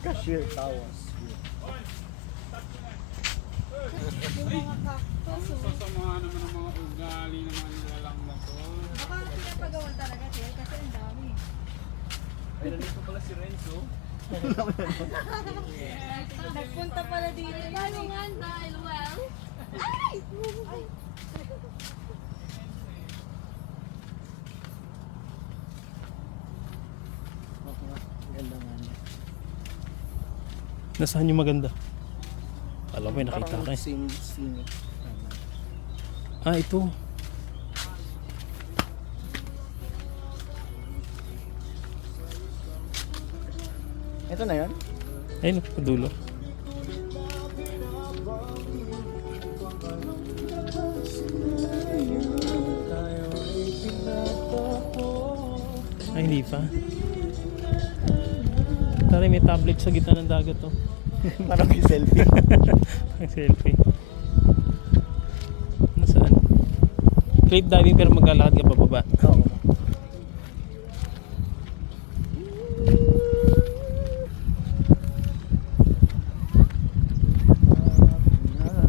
Cashier Tawas. Yung mga cactus, oh. Sasamahan naman ang mga ugali ng mga nilalang na to. Baka pinapagawan talaga siya kasi ang dami. Ay, nandito pala si Renzo. Nagpunta pala dito. Lalo nga dahil, well, ay! Ay! Ganda nga niya. Nasaan yung maganda? Alam mo, may nakita ka eh. Scenic. Ah, ito. Ito na yun? Ayun, dulo. Ay, hindi pa. Tara, may tablet sa gitna ng dagat to. Parang may selfie. Ang selfie. Nasaan? Cliff diving pero maglalakad ka pababa. Oo.